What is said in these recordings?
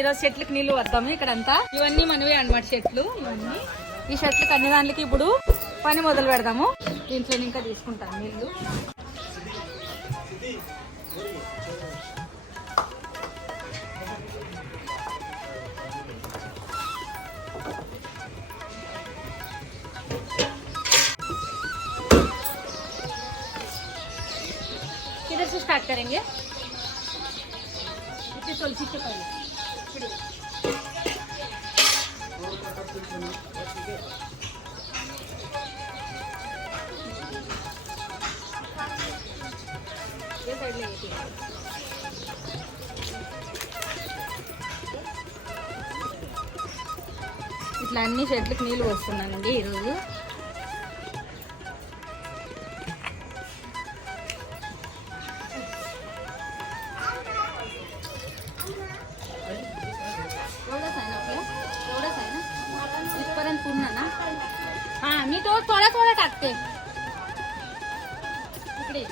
ఈరోజు చెట్లకి నీళ్లు వద్దాము. ఇక్కడంతా ఇవన్నీ మనవే అన్నమాట చెట్లు. ఇవన్నీ ఈ చెట్లకి అన్ని దాంట్లకి ఇప్పుడు పని మొదలు పెడదాము. దీంట్లో ఇంకా తీసుకుంటాను నీళ్లు. किधर से स्टार्ट करेंगे? इतने तुलसी के पहले ये साइड लेंगे. ఇట్లా అన్ని చెట్లకు నీళ్ళు పోస్తున్నానండి ఈరోజు. हाँ मी तो थोड़ा थोड़ा टाकते इकडे.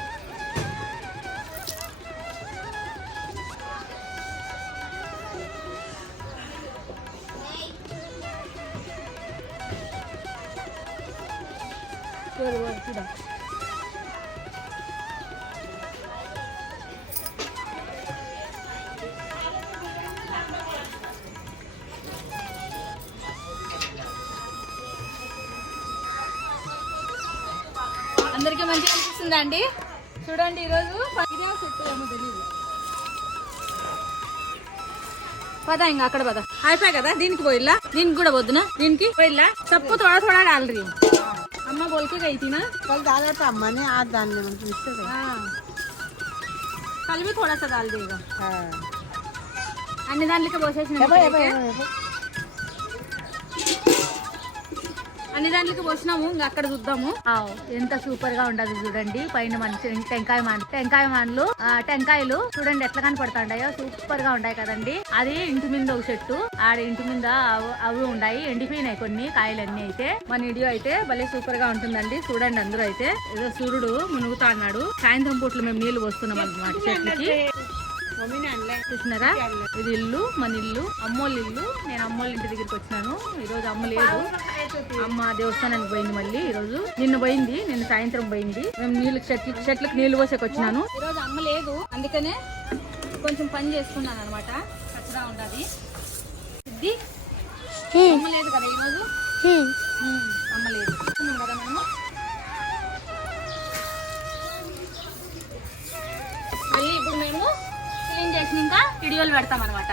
అందరికి మంచిగా అనిపిస్తుందా అండి? చూడండి ఈరోజు ఇదే చెట్టు ఏమో తెలియదు. పదా ఇంకా అక్కడ పదా అయిపోయి కదా. దీనికి పోయిల్లా, దీనికి కూడా వద్దునా, దీనికి పోయిల్లా. సప్పు थोड़ा थोड़ा डाल रही हूँ. अम्मा बोल के गई थी ना कल डाला था अम्मा ने, आज डालने में कल भी थोड़ा सा डाल देगा. అన్ని దాంట్లోకి పోసేసిన అన్ని దాంట్లోకి పోసినాము. ఇంకా అక్కడ చూద్దాము ఎంత సూపర్ గా ఉండదు చూడండి. పైన మంచి టెంకాయలు చూడండి ఎట్లా కనపడుతుంటాయో. సూపర్ గా ఉంటాయి కదండి. అది ఇంటి మీద ఒక చెట్టు, ఆడ ఇంటి మీద అవి ఉన్నాయి. ఎండిపోయినాయి కొన్ని కాయలన్నీ. అయితే మన వీడియో అయితే భలే సూపర్ గా ఉంటుందండి. చూడండి అందరూ అయితే ఏదో సూర్యుడు మునుగుతా అన్నాడు. సాయంత్రం పూట్లు మేము నీళ్లు పోస్తున్నాం అన్నమాట చెట్లకి. చూసినారా, ఇది ఇల్లు, మన ఇల్లు, అమ్మోళ్ళ ఇల్లు. నేను అమ్మోళ్ళ ఇంటి దగ్గరికి వచ్చినాను. ఈరోజు అమ్మ లేదు. అమ్మ దేవస్థానానికి పోయింది. మళ్ళీ ఈరోజు నిన్న పోయింది, నిన్న సాయంత్రం పోయింది. మేము నీళ్ళు చెట్లకు నీళ్లు పోసేకి వచ్చినాను. ఈరోజు అమ్మ లేదు, అందుకనే కొంచెం పని చేసుకున్నాను అనమాట. కచ్చరా ఉండాలి. ఇది అమ్మ లేదు కదా ఈరోజు. అమ్మ లేదు కదా. మనము మళ్ళీ ఇప్పుడు మేము क्लीन చేసినాక వీడియోలు పెడతాం అన్నమాట.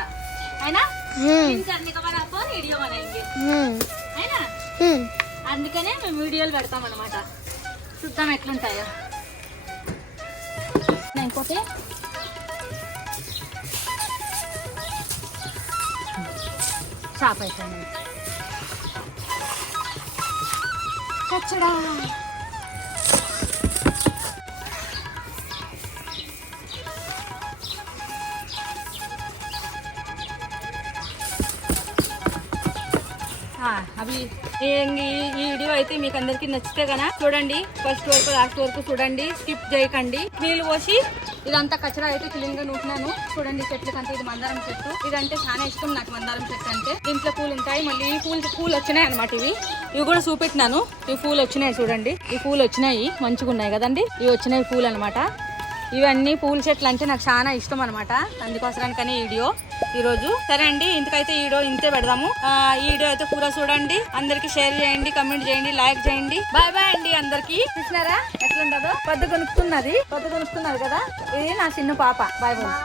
అయినా క్లీన్ करने के बाद आपको वीडियो बनाएंगे है ना. అందుకనే మేము వీడియోలు పెడతాం అన్నమాట. చూద్దాం ఎట్లుంటాయో. ఇంకోటి చాప్ అయిపోయింది. కచ్చడా అవి ఈ వీడియో అయితే మీకు అందరికి నచ్చితే కన్నా చూడండి. ఫస్ట్ వరకు లాస్ట్ వరకు చూడండి, స్కిప్ చేయకండి. నీళ్ళు పోసి ఇదంతా కచరా అయితే క్లీన్ గా నూటినాను. చూడండి చెట్లకంటే ఇది మందారం చెట్టు. ఇదంటే చాలా ఇష్టం నాకు మందారం చెట్టు అంటే. ఇంట్లో పూలు ఉంటాయి. మళ్ళీ ఈ పూలు వచ్చినాయి అనమాట. ఇవి కూడా చూపెట్టినాను. ఈ పూలు వచ్చినాయి చూడండి. ఈ పూలు వచ్చినాయి మంచిగా ఉన్నాయి కదండి. ఇవి వచ్చినాయి పూలు అనమాట. ఇవన్నీ పూల చెట్లు అంటే నాకు చాలా ఇష్టం అనమాట. అందుకోసరానికని వీడియో ఈరోజు. సరే అండి, ఇంతకైతే ఈ వీడియో ఇంతే పెడదాము. ఈ వీడియో అయితే పూరా చూడండి. అందరికి షేర్ చేయండి, కమెంట్ చేయండి, లైక్ చేయండి. బాయ్ బాయ్ అండి అందరికి. చూసినారా ఎట్లుండదో. పెద్ద కొనుక్కున్నది కదా. ఇది నా చిన్న పాప. Bye bye.